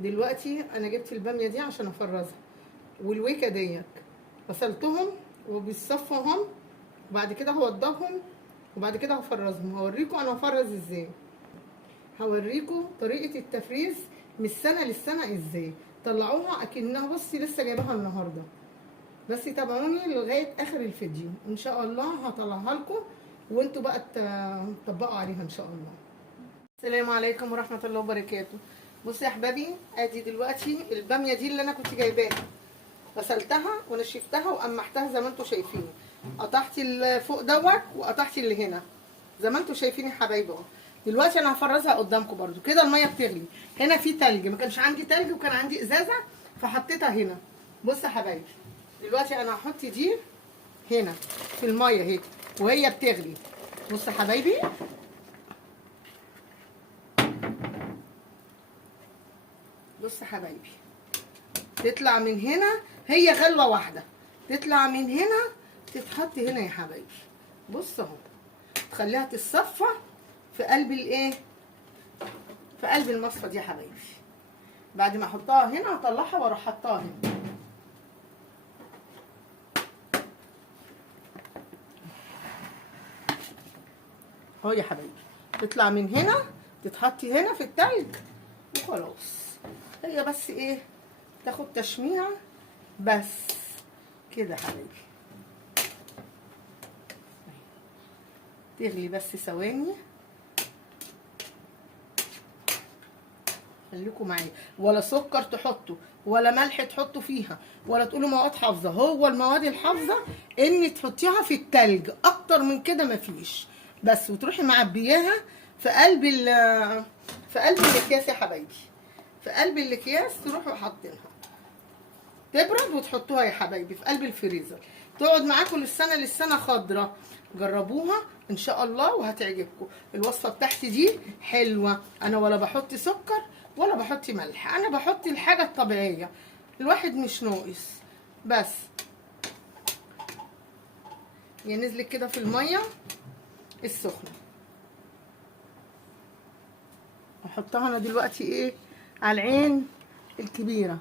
دلوقتي انا جبت الباميه دي عشان افرزها، والويكه ديت غسلتهم وبيصفهم، وبعد كده هوضبهم، وبعد كده هفرزهم. هوريكم انا هفرز ازاي، هوريكم طريقه التفريز من السنه للسنه ازاي. طلعوها اكنها بصي لسه جايباها النهارده، بس تابعوني لغايه اخر الفيديو ان شاء الله هطلعها لكم، وانتوا بقى تطبقوا عليها ان شاء الله. السلام عليكم ورحمه الله وبركاته. بصوا يا احبابي، ادي دلوقتي الباميه دي اللي انا كنت جايباها، غسلتها ونشفتها وقمحتها زي ما انتوا شايفين. قطعت اللي فوق دوت وقطعت اللي هنا زي ما انتوا شايفين يا حبايبي اهو. دلوقتي انا هفرزها قدامكم برده كده. الميه بتغلي، هنا في تلج، ما كانش عندي تلج وكان عندي ازازه فحطيتها هنا. بصوا يا حبايبي، دلوقتي انا هحط دي هنا في الميه اهي وهي بتغلي. بصوا يا حبايبي، بصوا يا حبايبي، تطلع من هنا هي غلوه واحده، تطلع من هنا تتحط هنا يا حبايبي. بص اهو، تخليها تتصفى في قلب الايه، في قلب المصفى دي يا حبايبي. بعد ما احطها هنا هطلعها واروح حطها هنا اهو يا حبايبي. تطلع من هنا تتحطي هنا في التلج وخلاص. هي بس ايه، تاخد تشميع بس كده يا حبايبي. تغلي بس ثواني، خليكم معايا. ولا سكر تحطوا ولا ملح تحطوا فيها ولا تقولوا مواد حافظه. هو المواد الحافظه ان تحطيها في التلج، اكتر من كده مفيش. بس وتروحي معبياها في قلب الاكياس يا حبايبي، في قلب الاكياس تروحوا حاطينها تبرد وتحطوها يا حبايبي في قلب الفريزر. تقعد معاكم للسنه خضره. جربوها ان شاء الله وهتعجبكم. الوصفه بتاعتي دي حلوه، انا ولا بحط سكر ولا بحط ملح، انا بحط الحاجه الطبيعيه، الواحد مش ناقص. بس هي نزلت كده في الميه السخنه، احطها انا دلوقتي ايه على العين الكبيره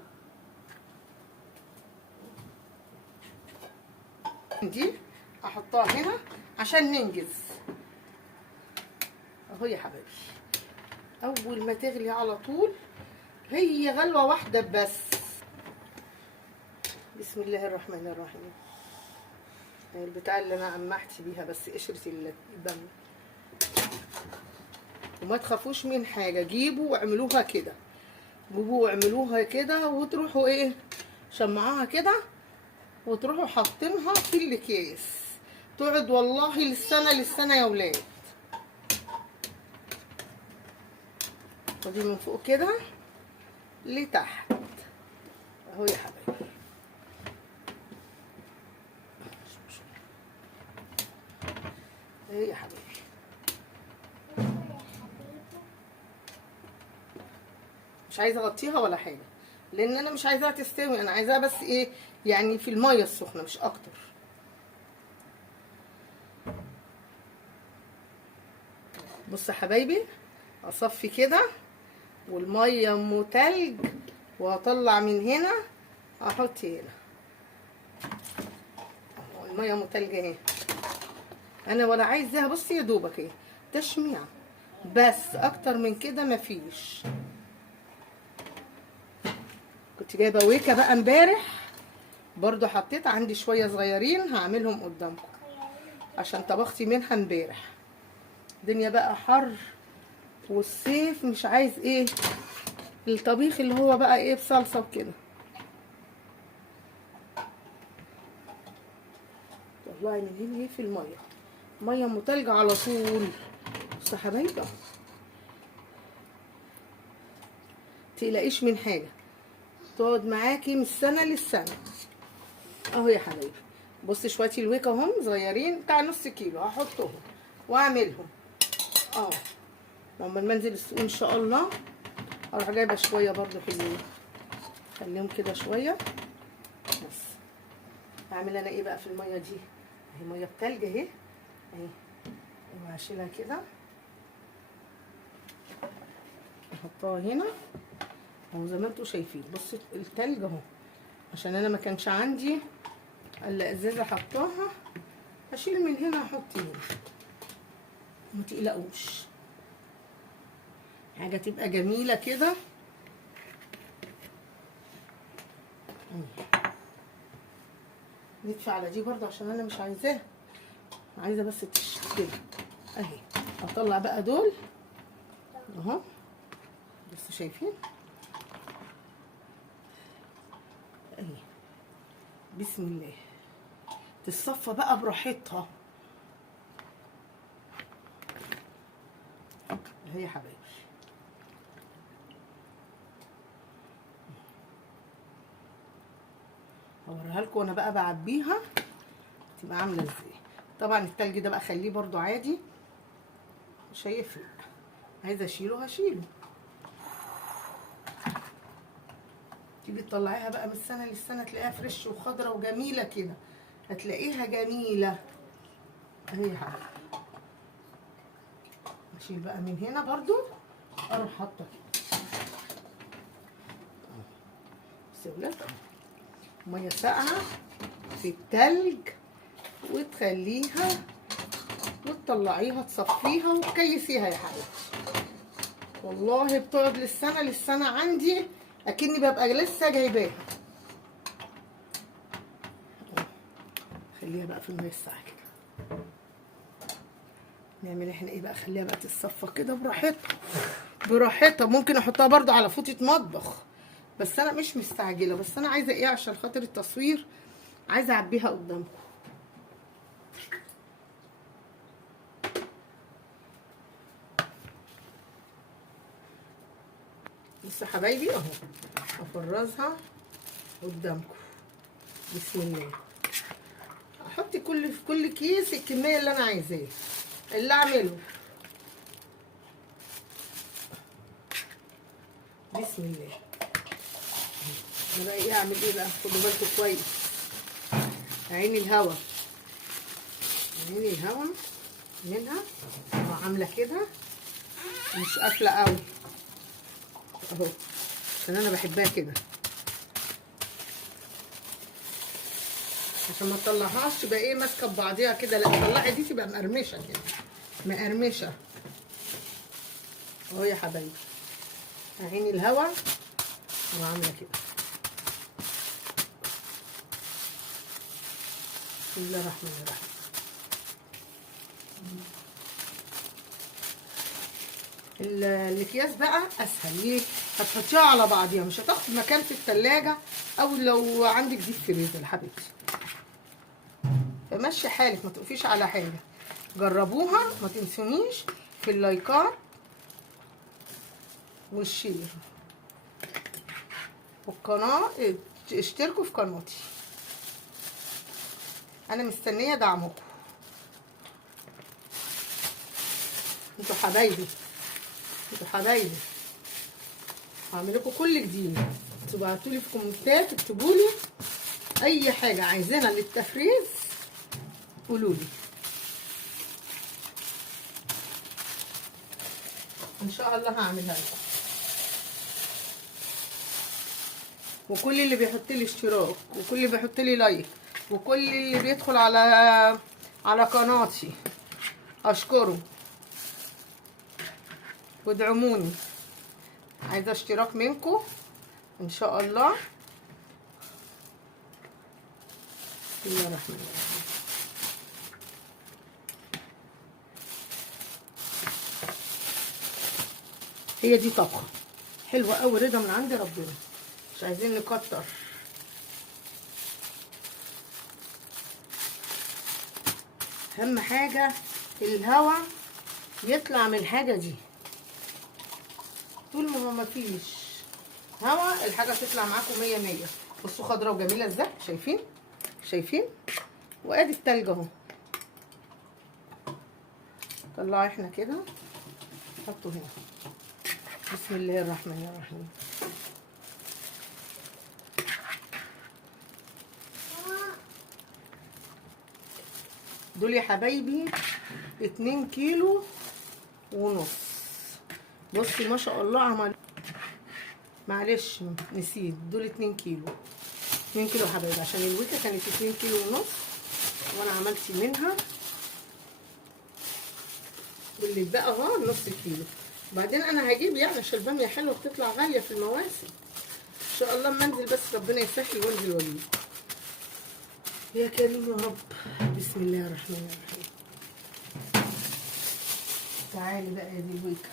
دي، احطها هنا عشان ننجز اهو يا حبايبي. اول ما تغلي على طول، هي غلوه واحده بس. بسم الله الرحمن الرحيم. البتاع اللي انا قمحت بيها بس قشره الباميه. وما تخافوش من حاجه، جيبوا واعملوها كده، جيبوا واعملوها كده وتروحوا ايه شمعوها كده وتروحوا حاطينها في الاكياس. تقعد والله للسنه يا ولاد. خدي من فوق كده لتحت اهو يا حبايبي. ايه يا حبيبي، مش عايزه اغطيها ولا حاجه لان انا مش عايزاها تستوي، انا عايزاها بس ايه يعني في الميه السخنه مش اكتر. بصوا يا حبايبي، اصفي كده والميه ام تلج، وهطلع من هنا احط هنا الميه ام تلج اهي. انا ولا عايزاها، بصي يا دوبك اهي تشميع بس، اكتر من كده مفيش. كنت جايبه ويكه بقى امبارح برضو، حطيت عندي شويه صغيرين هعملهم قدامكم عشان طبختي منها امبارح. الدنيا بقى حر والصيف مش عايز ايه الطبيخ اللي هو بقى ايه بصلصه وكده. طلعي من هنا ايه في الميه، ميه متلجه على طول. بصوا يا حبايبي، متقلقيش من حاجه، تقعد معاكي من السنه للسنه اهو يا حبايبي. بصي شويه الويكه هم صغيرين بتاع نص كيلو هحطهم واعملهم اهو. لما منزل السوق ان شاء الله اروح جايبه شويه برضو حلوين، خليهم كده شويه بس. هعمل انا ايه بقى في الميه دي، اهي ميه بتلج اهي اهي، وهشيلها كده احطها هنا اهو وزي ما انتوا شايفين بصوا التلج اهو، عشان انا ما كانش عندي الا ازازه حطاها، هشيل من هنا احط هنا، ما تقلقوش، حاجه تبقى جميله كده. ندفع على دي برضه عشان انا مش عايزاها، عايزه بس كده اهي. هطلع بقى دول اهو، بس شايفين اهي. بسم الله، تتصفى بقى براحتها اهي يا حبايبي. هوريها لكم وانا بقى بعبيها تبقى عامله ازاي. طبعا التلج ده بقى خليه برضو عادي، مش هيفرق، عايزه اشيله هشيله. تيجي تطلعيها بقى من السنه للسنه تلاقيها فريش وخضره وجميله كده، هتلاقيها جميله اهي يا حبيبي. اشيل بقى من هنا برضو، اروح حاطه كده. بصوا يا ولاد، ميه ساقعه في التلج وتخليها وتطلعيها تصفيها وتكيسيها يا حبيبتي. والله بتقعد للسنه للسنه عندي اكني ببقى لسه جايباها. خليها بقى في الميه الساقعه كده. نعمل احنا ايه بقى؟ خليها بقى تتصفى كده براحتها براحتها. ممكن احطها برضو على فوطه مطبخ، بس انا مش مستعجله، بس انا عايزه ايه عشان خاطر التصوير، عايزه اعبيها قدامكم. بصوا يا حبايبي اهو، افرزها قدامكم. بسم الله. احط في كل كيس الكميه اللي انا عايزاه، اللي اعمله. بسم الله. انا بقى ايه اعمل ايه بقى؟ خدوا بالكم كويس. عيني الهوا، عيني الهوا منها وعامله كده، مش قافله قوي اهو، عشان انا بحبها كده، عشان ما تطلعهاش تبقى ايه ماسكه ببعضيها كده، لا تطلعي دي تبقى مقرمشه كده، مقرمشه اهو يا حبايبي. عيني الهوا وعامله كده. بسم الله الرحمن الرحيم. الاكياس بقى اسهل ليه؟ هتحطيها على بعضيها، مش هتاخد مكان في التلاجة او لو عندك ديب فريزر حبيبتي. فمشي حالك، ما تقفيش على حاجه. جربوها، ما تنسونيش في اللايكات والشير والقناه، اشتركوا في قناتي، انا مستنيه دعمكم. انتوا حبايبي، انتوا حبايبي. هعمل لكم كل جديد، تبعتوا لي في كومنتات، اكتبوا لي اي حاجه عايزينها للتفريز قولوا لي، ان شاء الله هعملها لكم. وكل اللي بيحط لي اشتراك، وكل اللي بيحط لي لايك، وكل اللي بيدخل على قناتي اشكره وادعموني. عايزه اشتراك منكم ان شاء الله. بسم الله الرحمن الرحيم. هي دي طبخه حلوه قوي، رضا من عند ربنا، مش عايزين نكتر. اهم حاجه الهوا يطلع من الحاجه دي، طول ما هو مفيش هوا الحاجه تطلع معاكم 100 100. بصوا خضره وجميله ازاي، شايفين؟ شايفين؟ وادي التلج اهو. طلعوا احنا كده، حطوا هنا. بسم الله الرحمن الرحيم. دول يا حبايبي 2 كيلو ونص. بصوا ما شاء الله، معلش نسيت، دول 2 كيلو. 2 كيلو يا حبايبي، عشان الويكه كانت 2 كيلو ونص وانا عملت منها، واللي اتبقى اهو نص كيلو. وبعدين انا هجيب يعني عشان الباميه حلوه بتطلع غاليه في المواسم ان شاء الله. اما انزل بس ربنا يسهل وانزل واجيب. يا كريم يا رب. بسم الله الرحمن الرحيم. تعالي بقى يا دي الويكه.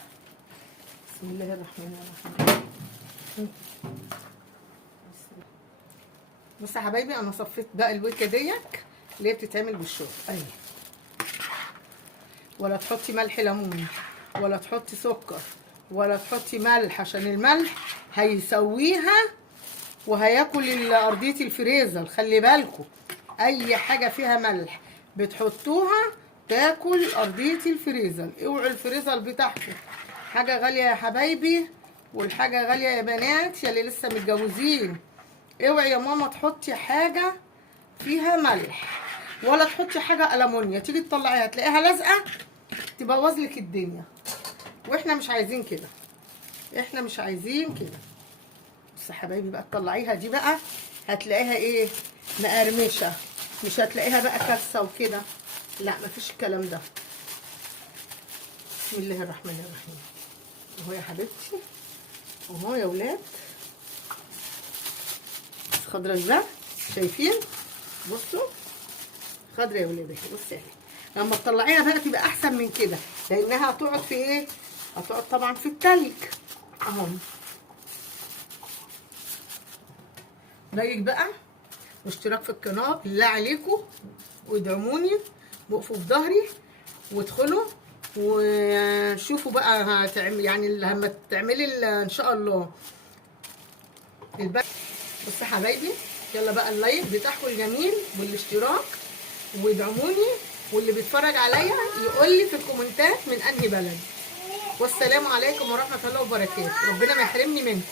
بسم الله الرحمن الرحيم. بصوا يا حبايبي، انا صفيت بقى الويكه ديك اللي هي بتتعمل بالشوربه اهي. ولا تحطي ملح ليمون ولا تحطي سكر ولا تحطي ملح، عشان الملح هيسويها وهياكل ارضيه الفريزر. خلي بالكم اي حاجه فيها ملح بتحطوها تاكل ارضيه الفريزر. اوعوا الفريزر بتاعكم حاجه غاليه يا حبايبي، والحاجه غاليه يا بنات يا اللي لسه متجوزين. اوعي يا ماما تحطي حاجه فيها ملح ولا تحطي حاجه ألمونيا، تيجي تطلعيها تلاقيها لازقه تبوظ لك الدنيا، واحنا مش عايزين كده، احنا مش عايزين كده. بس يا حبايبي بقى تطلعيها دي بقى هتلاقيها ايه؟ مقرمشه، مش هتلاقيها بقى كاسه وكده، لا مفيش الكلام ده. بسم الله الرحمن الرحيم. اهو يا حبيبتي، اهو يا ولاد خضرا ازاي شايفين؟ بصوا خضرا يا ولاد اهي. بصي اهي لما تطلعيها بقى تبقى احسن من كده، لانها هتقعد في ايه؟ هتقعد طبعا في التلج اهو. لايك بقى واشتراك في القناه بالله عليكم، وادعموني وقفوا في ظهري وادخلوا وشوفوا بقى هتعمل يعني لما تعملي ان شاء الله الباقي. بصوا يا حبايبي يلا بقى اللايك بتاعكم الجميل والاشتراك وادعموني، واللي بيتفرج عليا يقول لي في الكومنتات من انهي بلد. والسلام عليكم ورحمه الله وبركاته، ربنا ما يحرمني منكم.